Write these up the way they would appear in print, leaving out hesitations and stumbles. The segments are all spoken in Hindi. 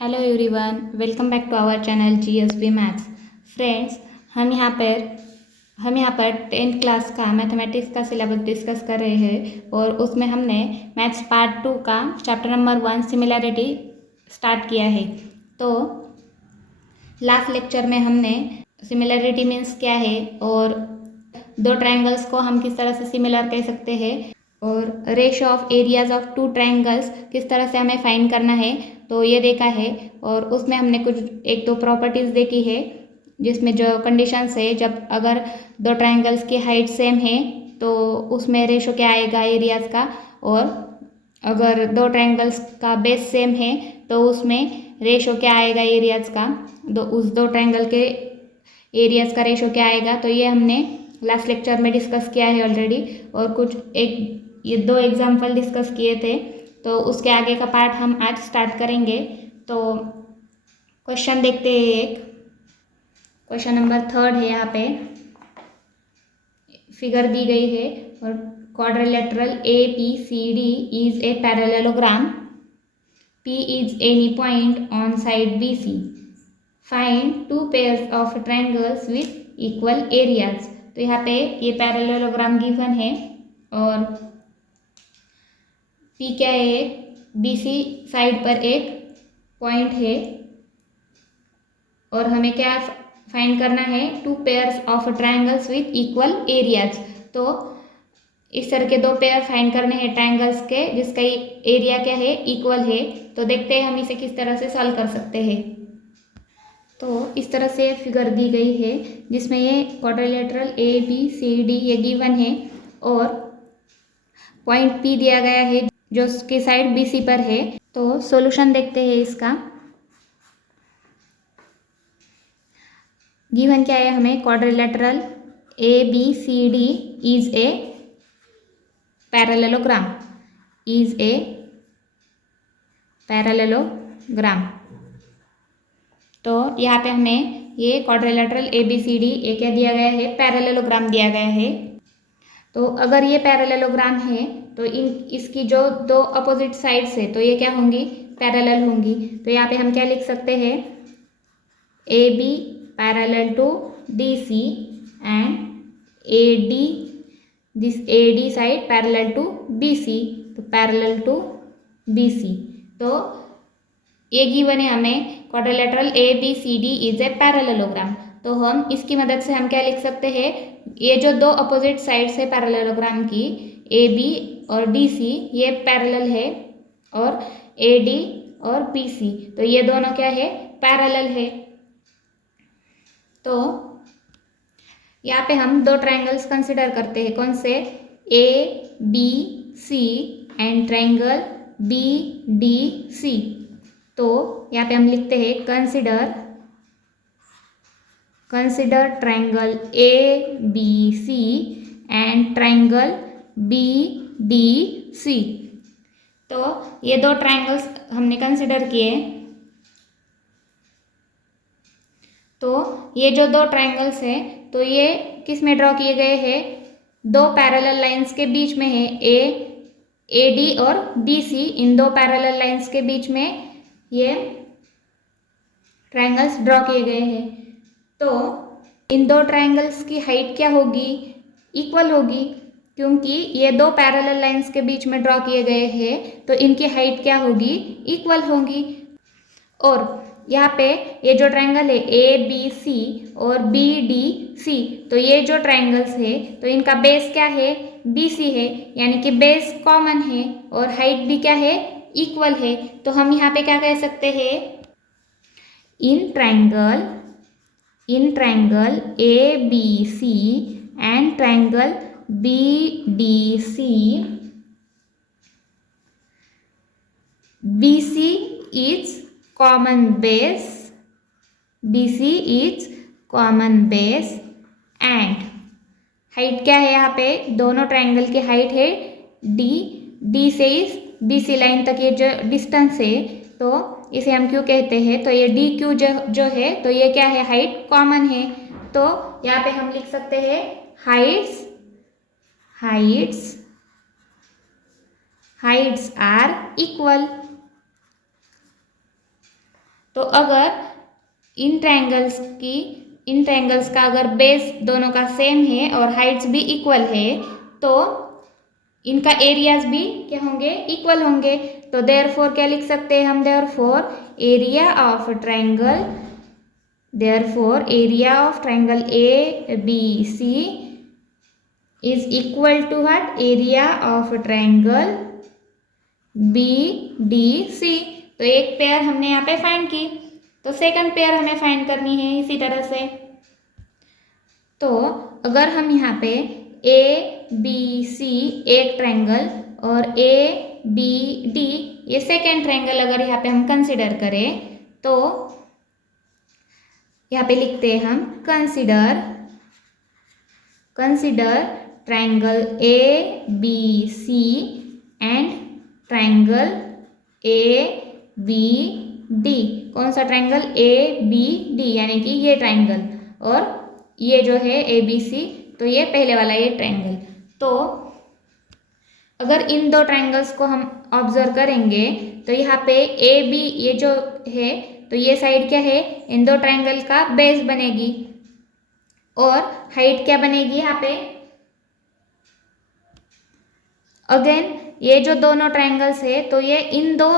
Hello everyone, welcome back to our channel GSB maths. Friends, हम यहाँ पर 10th क्लास का मैथमेटिक्स का सिलेबस डिस्कस कर रहे हैं और उसमें हमने मैथ्स पार्ट 2 का चैप्टर नंबर 1 सिमिलैरिटी स्टार्ट किया है। तो लास्ट लेक्चर में हमने सिमिलैरिटी मीन्स क्या है और दो ट्रायंगल्स को हम किस तरह से सिमिलर कह सकते हैं और ratio of areas of two triangles किस तरह से हमें फाइंड करना है, तो ये देखा है। और उसमें हमने कुछ एक दो प्रॉपर्टीज़ देखी है जिसमें जो कंडीशंस है, जब अगर दो ट्रायंगल्स की हाइट सेम है तो उसमें रेशियो क्या आएगा एरियाज का, और अगर दो ट्रायंगल्स का बेस सेम है तो उसमें रेशियो क्या आएगा एरियाज का, उस दो ट्रायंगल के एरियाज का रेशियो क्या आएगा। तो ये हमने लास्ट लेक्चर में डिस्कस किया है ऑलरेडी, और कुछ ये दो एग्जाम्पल डिस्कस किए थे। तो उसके आगे का पार्ट हम आज स्टार्ट करेंगे। तो क्वेश्चन देखते हैं। एक क्वेश्चन नंबर 3 है, यहाँ पे फिगर दी गई है और quadrilateral A P C D is a parallelogram. P is any point on side BC. Find two pairs of triangles with equal areas. तो यहाँ पे ये पैरेललोग्राम गिवन है और P क्या है, BC साइड पर एक पॉइंट है और हमें क्या फाइंड करना है, two pairs of triangles with equal areas. तो इस तरह के दो पेयर फाइंड करने हैं ट्रायंगल्स के जिसका एरिया क्या है, इक्वल है। तो देखते हैं हम इसे किस तरह से सॉल्व कर सकते हैं। तो इस तरह से फिगर दी गई है जिसमें ये quadrilateral A B C D ये गिवन है और पॉइंट पी दिया गया है जो उसकी साइड बी सी पर है। तो सॉल्यूशन देखते हैं इसका। गिवन क्या है हमें, quadrilateral A B C D is a parallelogram. तो यहाँ पे हमें ये quadrilateral A B C D ये क्या दिया गया है, पैरेललोग्राम दिया गया है। तो अगर ये पैरेललोग्राम है तो इसकी जो दो अपोजिट साइड्स है तो ये क्या होंगी, पैरेलल होंगी। तो यहाँ पे हम क्या लिख सकते हैं, A B parallel to D C and A D, this A D side parallel to B C, तो पैरेलल टू बी सी। तो ये गिवन है हमें quadrilateral A B C D is a parallelogram. तो हम इसकी मदद से हम क्या लिख सकते हैं, ये जो दो अपोजिट साइड्स है पैरेललोग्राम की, ए बी और डी सी ये पैरेलल है और ए डी और बी सी तो ये दोनों क्या है, पैरेलल है। तो यहाँ पे हम दो ट्रायंगल्स कंसिडर करते हैं, कौन से, A B C and triangle B D C. तो यहाँ पे हम लिखते हैं consider triangle A B C and triangle B D C. तो ये दो ट्रायंगल्स हमने कंसिडर किए। तो ये जो दो ट्रायंगल्स हैं तो ये किस में ड्रॉ किए गए हैं, दो पैरेलल लाइंस के बीच में है, ए डी और बी सी, इन दो पैरेलल लाइंस के बीच में ये ट्रायंगल्स ड्रॉ किए गए हैं। तो इन दो ट्रायंगल्स की हाइट क्या होगी, इक्वल होगी, क्योंकि ये दो पैरेलल लाइंस के बीच में ड्रॉ किए गए हैं तो इनकी हाइट क्या होगी, इक्वल होगी। और यहाँ पे ये जो ट्रायंगल है ए बी सी और बी डी सी, तो ये जो ट्रायंगल्स है तो इनका बेस क्या है, बी सी है, यानी कि बेस कॉमन है और हाइट भी क्या है, इक्वल है। तो हम यहाँ पे क्या कह सकते हैं, in triangle A B C and triangle B D C, B C is common base and height क्या है, यहाँ पे दोनों ट्रायंगल की हाइट है डी से इस बी सी लाइन तक ये जो डिस्टेंस है तो इसे हम क्यों कहते हैं, तो ये डी क्यू जो है तो ये क्या है, हाइट कॉमन है। तो यहाँ पे हम लिख सकते हैं हाइट्स आर इक्वल। तो अगर इन ट्रायंगल्स का अगर बेस दोनों का सेम है और हाइट्स भी इक्वल है तो इनका एरियाज भी क्या होंगे, इक्वल होंगे। तो देयरफॉर क्या लिख सकते हैं हम, area of triangle A B C is equal to what, area of triangle B D C. तो एक पेयर हमने यहाँ पे फाइंड की, तो सेकंड पेयर हमें फाइंड करनी है इसी तरह से। तो अगर हम यहाँ पे ए बी सी एक ट्रायंगल और ए बी डी ये सेकेंड ट्रायंगल अगर यहाँ पे हम कंसिडर करें तो यहाँ पे लिखते हैं हम consider triangle A B C and triangle A B D. कौन सा ट्रायंगल, ए बी डी, यानी कि ये ट्रायंगल और ये जो है ए बी सी, तो ये पहले वाला ये ट्रायंगल। तो अगर इन दो ट्रायंगल्स को हम ऑब्जर्व करेंगे तो यहाँ पे ए बी ये जो है तो ये साइड क्या है, इन दो ट्रायंगल का बेस बनेगी और हाइट क्या बनेगी यहाँ पे। अगेन ये जो दोनों ट्रायंगल्स है तो ये इन दो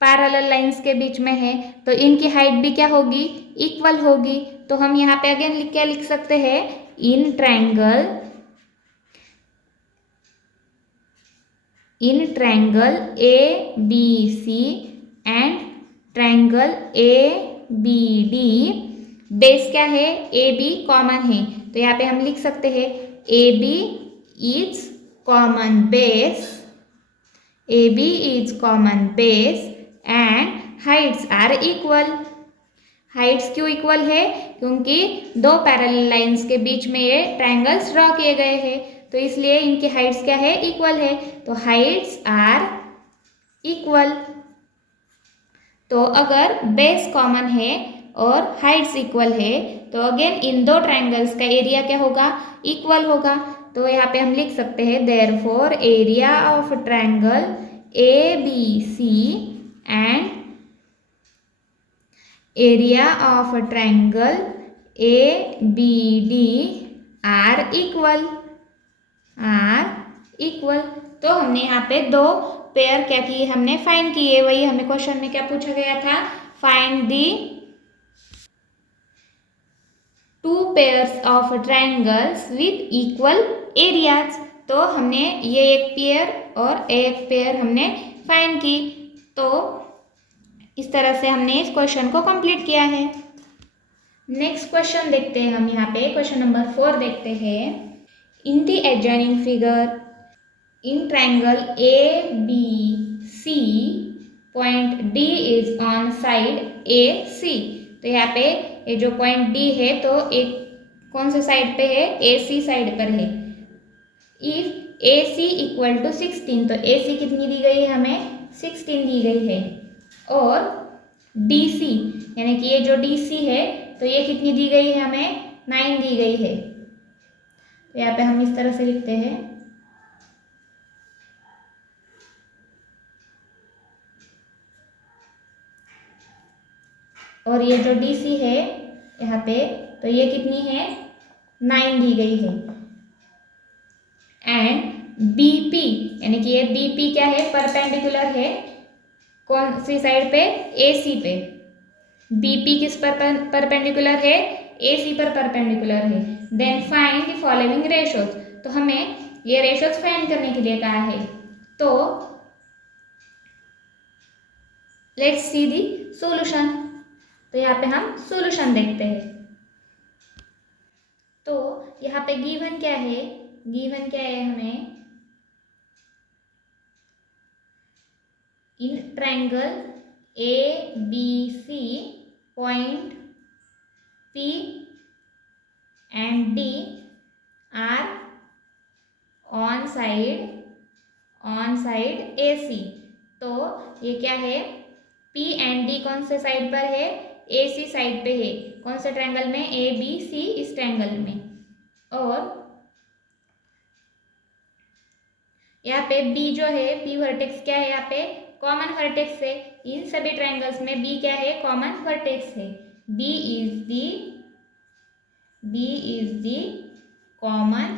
पैरेलल लाइंस के बीच में है तो इनकी हाइट भी क्या होगी, इक्वल होगी। तो हम यहाँ पे अगेन क्या लिख सकते हैं, in triangle A B C and triangle A B D base क्या है, ए बी कॉमन है। तो यहाँ पे हम लिख सकते हैं A B is common base and heights are equal. Heights क्यों इक्वल है, क्योंकि दो पैरेलल लाइंस के बीच में ये ट्रायंगल्स ड्रॉ किए गए हैं तो इसलिए इनकी हाइट्स क्या है, इक्वल है। तो हाइट्स आर इक्वल। तो अगर बेस कॉमन है और हाइट्स इक्वल है तो अगेन इन दो ट्रायंगल्स का एरिया क्या होगा, इक्वल होगा। तो यहाँ पे हम लिख सकते हैं therefore area of triangle A B C and area of triangle A B D are equal. तो हमने यहाँ पे दो पेयर क्या किए, हमने फाइंड किए। वही हमें क्वेश्चन में क्या पूछा गया था, find the two pairs of triangles with equal areas. तो हमने ये एक पेयर और एक पेयर हमने फाइंड की। तो इस तरह से हमने इस क्वेश्चन को कंप्लीट किया है। नेक्स्ट क्वेश्चन देखते हैं हम यहाँ पे, क्वेश्चन नंबर 4 देखते हैं। In the adjoining figure in triangle A B C point D is on side A C. तो यहाँ पे ये जो पॉइंट डी है तो एक कौन से साइड पे है, ए सी साइड पर है। If A C equal to 16, तो ए सी कितनी दी गई है हमें, 16 दी गई है। और डी सी यानी कि ये जो डी सी है तो ये कितनी दी गई है हमें, 9 दी गई है। तो यहाँ पे हम इस तरह से लिखते हैं और ये जो डी सी है यहाँ पे तो ये कितनी है, 9 दी गई है। एंड बी पी यानी कि ये बी पी क्या है, परपेंडिकुलर है कौन सी साइड पे, ए सी पे। बीपी किस पर परपेंडिकुलर है, ए सी पर परपेंडिकुलर है। Then find the following ratios. तो हमें ये रेशोज फाइंड करने के लिए कहा है। तो लेट्स सी दी सॉल्यूशन। तो यहाँ पे हम सॉल्यूशन देखते हैं। तो यहाँ पे गिवन क्या है, हमें in triangle A B C point P and D are on side A C. तो ये क्या है, पी एंड डी कौन से साइड पर है, ए सी साइड पे है। कौन से ट्रायंगल में, ए बी सी इस ट्रायंगल में। और यहाँ पे बी जो है, पी वर्टेक्स क्या है, यहाँ पे कॉमन वर्टेक्स है इन सभी ट्रायंगल्स में बी क्या है, कॉमन वर्टेक्स है। B is the common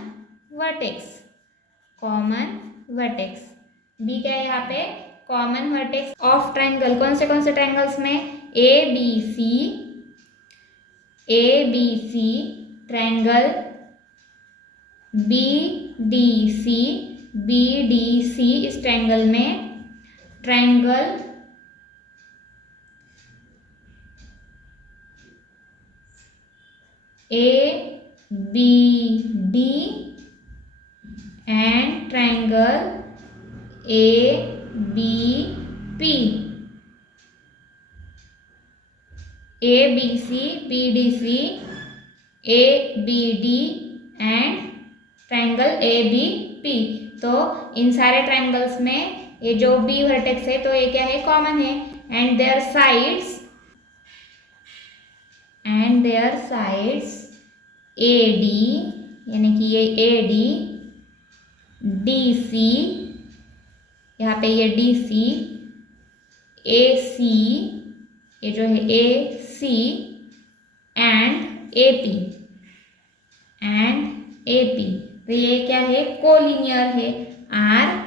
vertex, B क्या है यहाँ पे, कॉमन वर्टेक्स ऑफ ट्रायंगल। कौन से ट्रायंगल्स में, A B C triangle, B D C इस ट्रायंगल में, triangle A B D and triangle A B P, A B C B D C A B D and triangle A B P. तो इन सारे ट्रायंगल्स में ये जो बी वर्टेक्स है तो ये क्या है, कॉमन है। And there sides A D, यानी कि ये ए डी, डी सी, यहाँ पे ये डी सी, ए सी, ये जो है ए सी, एंड ए पी, तो ये क्या है, कोलिनियर है, आर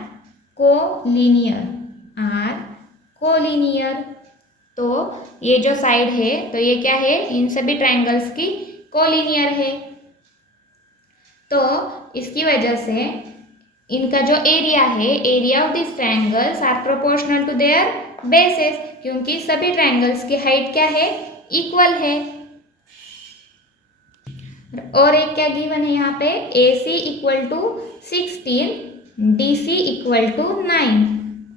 कोलिनियर। तो ये जो साइड है तो ये क्या है, इन सभी ट्रायंगल्स की कोलिनियर है। तो इसकी वजह से इनका जो एरिया है, area of this triangles are proportional to their bases, क्योंकि सभी ट्रायंगल्स की हाइट क्या है, इक्वल है। और एक क्या गिवन है यहाँ पे, A C equal to 16, D C equal to 9।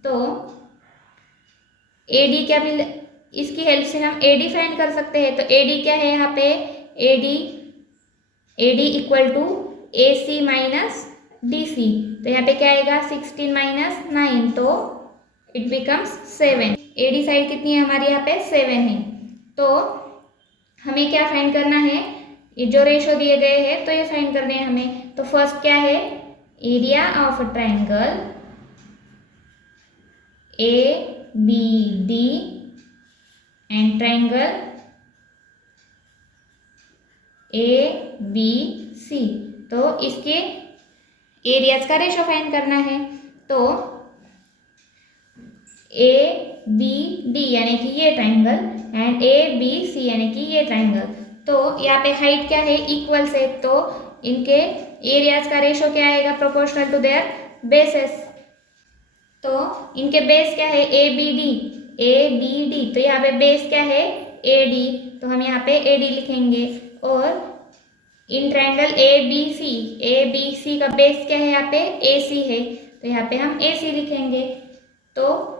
तो ए डी क्या मिल, इसकी हेल्प से हम ए डी फाइंड कर सकते हैं। तो ए डी क्या है यहाँ पे, A D equal to A C minus D C, तो यहाँ पे क्या आएगा, 16 माइनस 9, तो it becomes 7। A D side कितनी है हमारी, यहाँ पे 7 है। तो हमें क्या फाइंड करना है, ये जो रेशो दिए गए हैं तो ये फाइंड करने हैं हमें। तो फर्स्ट क्या है, area of a triangle A B D and triangle A B C, तो इसके एरियाज का रेशो फाइंड करना है। तो ए बी डी यानी कि ये triangle and A B C यानी कि ये ट्रायंगल, तो यहाँ पे हाइट क्या है, इक्वल से, तो इनके एरियाज का रेशो क्या आएगा, प्रोपोर्शनल टू देयर बेसेस। तो इनके बेस क्या है, ए बी डी, तो यहाँ पे बेस क्या है, ए डी, तो हम यहाँ पे ए डी लिखेंगे। और इन ट्रायंगल ए बी सी का बेस क्या है, यहाँ पे ए सी है, तो यहाँ पे हम ए सी लिखेंगे। तो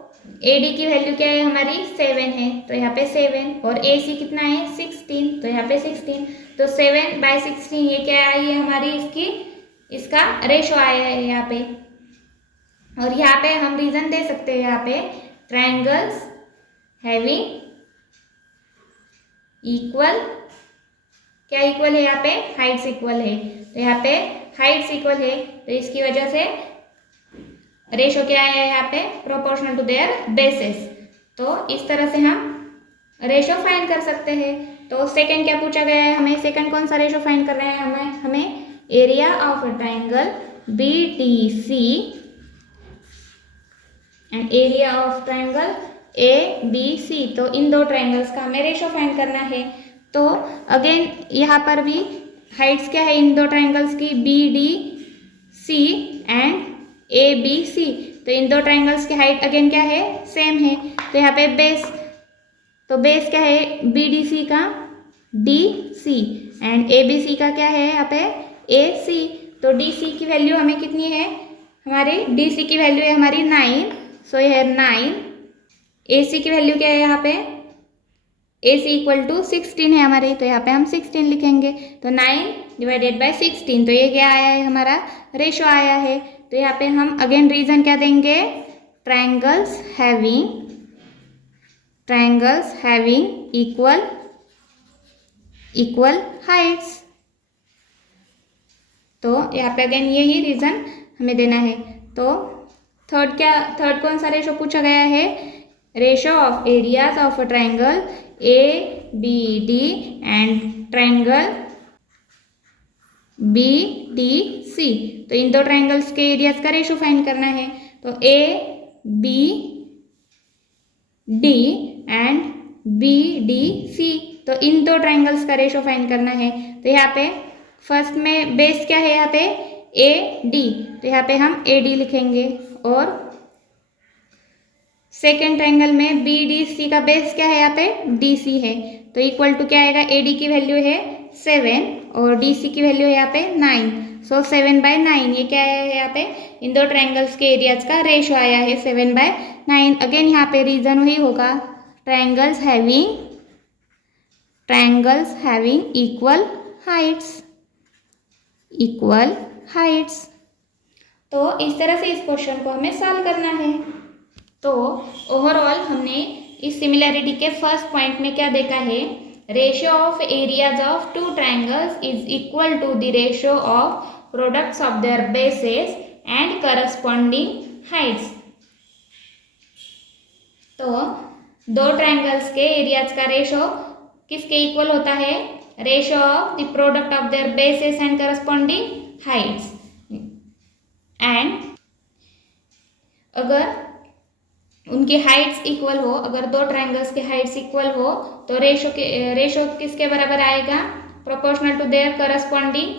ए डी की वैल्यू क्या है हमारी, 7 है, तो यहाँ पे 7, और ए सी कितना है, 16, तो यहाँ पे 16, तो 7/16 ये क्या आई है हमारी, इसका रेशो आया है यहाँ पे। और यहाँ पे हम रीजन दे सकते हैं, यहाँ पे ट्रायंगल्स हैविंग इक्वल, क्या इक्वल है, यहाँ पे हाइट्स इक्वल है, तो यहाँ पे हाइट्स इक्वल है, तो इसकी वजह से रेशो क्या है यहाँ पे, प्रोपोर्शनल टू देयर बेसेस। तो इस तरह से हम रेशो फाइंड कर सकते हैं। तो सेकंड क्या पूछा गया है हमें, सेकंड कौन सा रेशो फाइंड कर रहे हैं हमें area of a triangle B D C and area of triangle A B C, तो इन दो ट्रायंगल्स का हमें रेशो फाइंड करना है। तो अगेन यहाँ पर भी हाइट्स क्या है इन दो ट्रायंगल्स की, B D C and A B C, तो इन दो ट्रायंगल्स की हाइट अगेन क्या है, सेम है। तो यहाँ पे बेस, तो बेस क्या है बी डी सी का, D C, and A B C का क्या है यहाँ पे, ए सी। तो डी सी की वैल्यू हमें कितनी है, हमारी डी सी की वैल्यू है हमारी 9, सो ये है 9। ए सी की वैल्यू क्या है यहाँ पे, ए सी इक्वल टू 16 है हमारी, तो यहाँ पे हम 16 लिखेंगे। तो 9/16, तो ये क्या आया है हमारा, रेशो आया है। तो यहाँ पे हम अगेन रीजन क्या देंगे, ट्रायंगल्स हैविंग इक्वल हाइट्स। तो यहाँ पे अगेन यही रीजन हमें देना है। तो थर्ड कौन सा रेशो पूछा गया है, ratio of areas of a triangle ABD and triangle BDC। तो इन दो ट्राइंगल्स के एरियाज का रेशो फाइंड करना है। तो ABD एंड BDC, तो इन दो ट्राइंगल्स का रेशो फाइंड करना है। तो यहाँ पे फर्स्ट में बेस क्या है, यहाँ पे AD, तो यहाँ पे हम AD लिखेंगे। और सेकेंड ट्राइंगल में BDC का बेस क्या है, यहाँ पे DC है। तो इक्वल टू क्या आएगा, AD की वैल्यू है 7 और DC की वैल्यू है यहाँ पे 9। सो 7/9 ये क्या है यहाँ पे, इन दो ट्राइंगल्स के एरियाज का रेशो आया है 7/9। अगेन यहाँ पे रीजन वही होगा, ट्राइंगल्स हैविंग इक्वल हाइट्स। तो इस तरह से इस क्वेश्चन को हमें सॉल्व करना है। तो ओवरऑल हमने इस सिमिलैरिटी के फर्स्ट पॉइंट में क्या देखा है, ratio of areas of two triangles is equal to the ratio of products of their bases and corresponding heights. तो दो ट्राइंगल्स के एरियाज का रेशियो किसके इक्वल होता है, ratio of the product of their bases and corresponding Heights. And अगर उनकी हाइट्स इक्वल हो, अगर दो ट्राइंगल्स की हाइट्स इक्वल हो तो रेशो किसके बराबर आएगा, proportional to their corresponding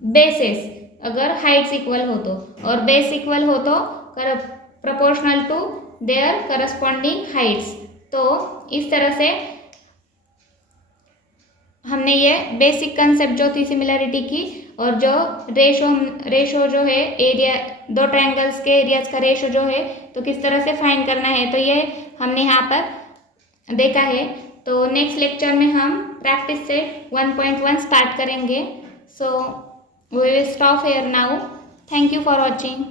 bases. अगर हाइट्स इक्वल हो तो, और बेस इक्वल हो तो proportional to their corresponding heights. तो इस तरह से हमने ये बेसिक कंसेप्ट जो थी सिमिलरिटी की, और जो रेशो जो है एरिया, दो ट्राइंगल्स के एरियाज का रेशो जो है तो किस तरह से फाइंड करना है, तो ये हमने यहाँ पर देखा है। तो नेक्स्ट लेक्चर में हम प्रैक्टिस से 1.1 स्टार्ट करेंगे। So we will stop here now. Thank you for watching.